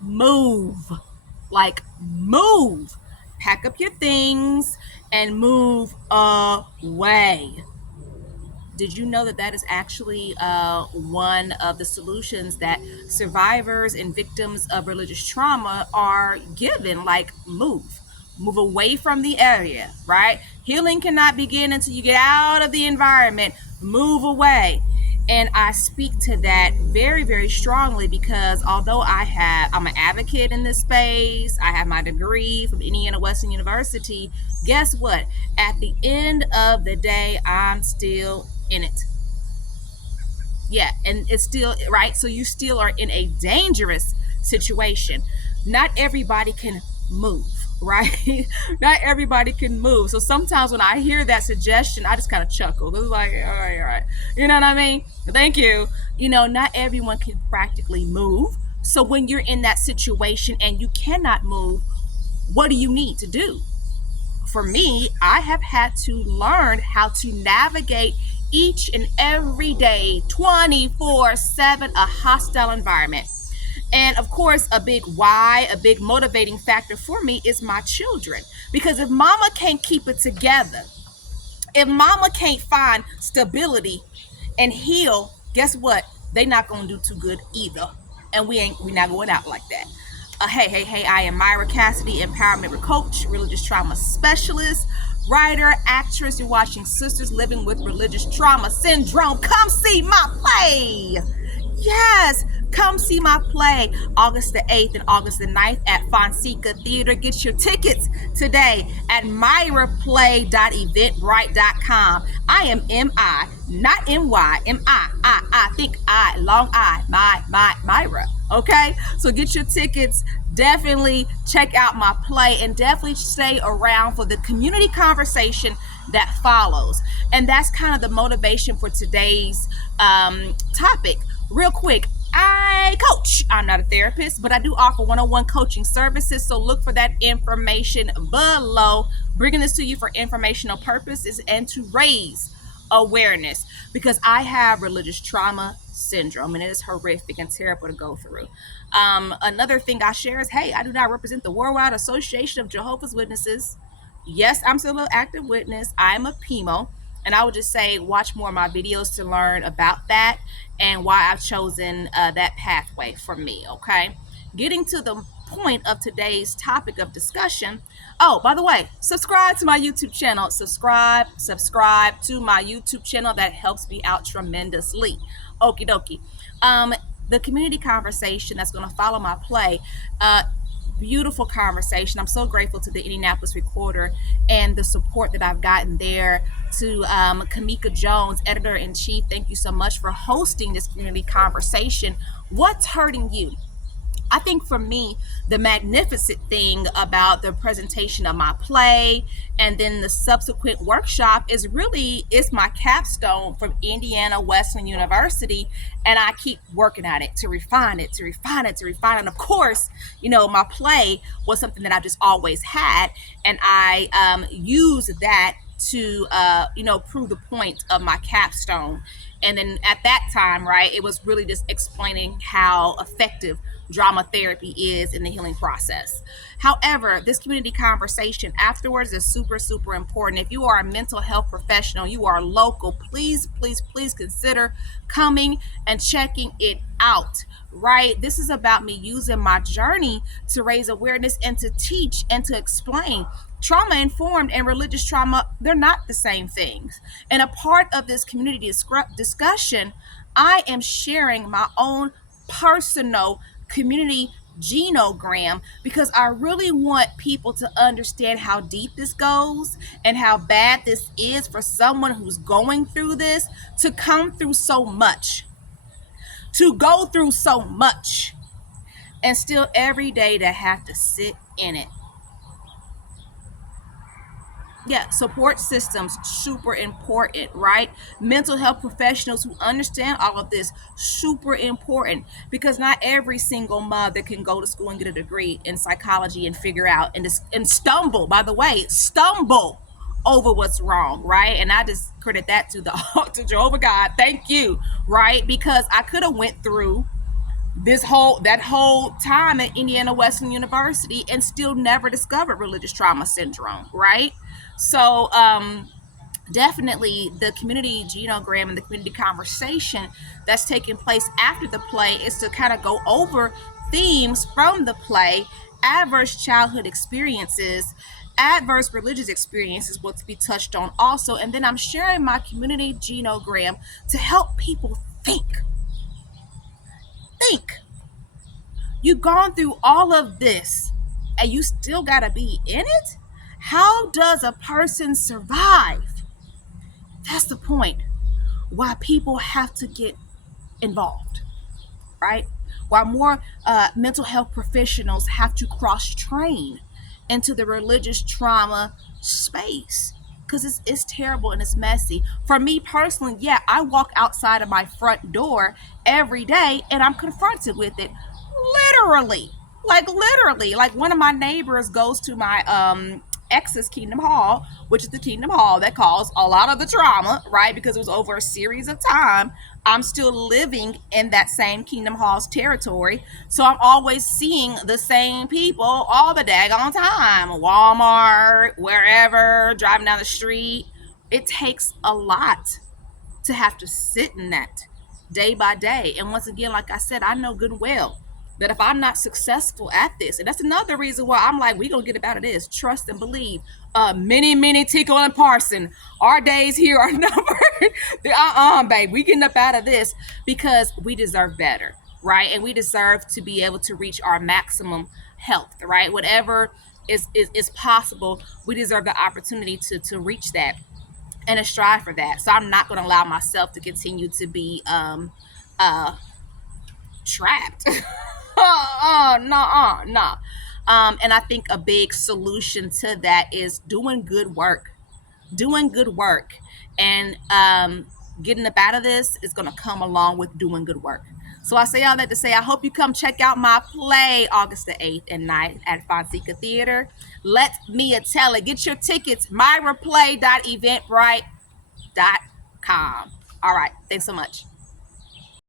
move. Like, move. Pack up your things and move away. Did you know that that is actually one of the solutions that survivors and victims of religious trauma are given? Like, move away from the area, right? Healing cannot begin until you get out of the environment. Move away. And I speak to that very, very strongly because although I'm an advocate in this space, I have my degree from Indiana Western University. Guess what? At the end of the day, I'm still in it. Yeah, and it's still right. So you still are in a dangerous situation. Not everybody can move, right? Not everybody can move. So sometimes when I hear that suggestion, I just kind of chuckle. It's like, all right. You know what I mean? Thank you. Not everyone can practically move. So when you're in that situation and you cannot move, what do you need to do? For me, I have had to learn how to navigate each and every day, 24/7, a hostile environment. And of course, a big why, a big motivating factor for me is my children. Because if mama can't keep it together, if mama can't find stability and heal, guess what? They not gonna do too good either. And we not going out like that. Hey, I am Myra Cassidy, empowerment coach, religious trauma specialist, writer, actress. You're watching Sisters Living with Religious Trauma Syndrome. Come see my play. Yes, come see my play August the 8th and August the 9th at Fonseca Theater. Get your tickets today at myraplay.eventbrite.com. I am M-I, not M-Y, M-I, think I, long I, Myra. Okay, so get your tickets. Definitely check out my play and definitely stay around for the community conversation that follows. And that's kind of the motivation for today's topic. Real quick, I coach. I'm not a therapist, but I do offer one-on-one coaching services. So look for that information below. Bringing this to you for informational purposes and to raise awareness because I have religious trauma syndrome and it is horrific and terrible to go through. Another thing I share is, hey, I do not represent the Worldwide Association of Jehovah's Witnesses. Yes, I'm still an active witness. I'm a PMO. And I would just say, watch more of my videos to learn about that and why I've chosen that pathway for me. Okay. Getting to the point of today's topic of discussion. Oh, by the way, subscribe to my YouTube channel. Subscribe to my YouTube channel. That helps me out tremendously. Okie dokie. The community conversation that's going to follow my play. Beautiful conversation. I'm so grateful to the Indianapolis Recorder and the support that I've gotten there. To Kamika Jones, editor-in-chief, thank you so much for hosting this community conversation. What's hurting you? I think for me, the magnificent thing about the presentation of my play and then the subsequent workshop is really, it's my capstone from Indiana Western University. And I keep working at it to refine it. And of course, my play was something that I've just always had. And I use that to prove the point of my capstone. And then at that time, right, it was really just explaining how effective drama therapy is in the healing process. However, this community conversation afterwards is super, super important. If you are a mental health professional, you are local, please consider coming and checking it out. Right? This is about me using my journey to raise awareness and to teach and to explain. Trauma informed and religious trauma, they're not the same things. And a part of this community discussion, I am sharing my own personal community genogram because I really want people to understand how deep this goes and how bad this is for someone who's going through this, to come through so much, to go through so much, and still every day to have to sit in it. Yeah, support systems, super important, right? Mental health professionals who understand all of this, super important, because not every single mother can go to school and get a degree in psychology and figure out and stumble, by the way, stumble over what's wrong, right? And I just credit that to to Jehovah God. Thank you, right? Because I could have went through that whole time at Indiana Wesleyan University and still never discovered religious trauma syndrome, right? So definitely the community genogram and the community conversation that's taking place after the play is to kind of go over themes from the play, adverse childhood experiences, adverse religious experiences will be touched on also, and then I'm sharing my community genogram to help people think. You've gone through all of this and you still got to be in it? How does a person survive? That's the point. Why people have to get involved, right? Why more mental health professionals have to cross train into the religious trauma space, because it's terrible and it's messy. For me personally, yeah, I walk outside of my front door every day and I'm confronted with it. Literally. Like one of my neighbors goes to my ex's Kingdom Hall, which is the Kingdom Hall that caused a lot of the trauma, right? Because it was over a series of time. I'm still living in that same Kingdom Hall's territory. So I'm always seeing the same people all the daggone time. Walmart, wherever, driving down the street. It takes a lot to have to sit in that day by day. And once again, like I said, I know good and well that if I'm not successful at this, and that's another reason why I'm like, we gonna get up out of this. Trust and believe. Many Tickle and Parson. Our days here are numbered. Babe, we getting up out of this because we deserve better, right? And we deserve to be able to reach our maximum health, right? Whatever is possible, we deserve the opportunity to reach that and to strive for that. So I'm not going to allow myself to continue to be trapped. No. And I think a big solution to that is doing good work. And getting up out of this is going to come along with doing good work. So I say all that to say, I hope you come check out my play August the 8th and 9th at Fonseca Theater. Let Mia tell it. Get your tickets, myraplay.eventbrite.com. All right. Thanks so much.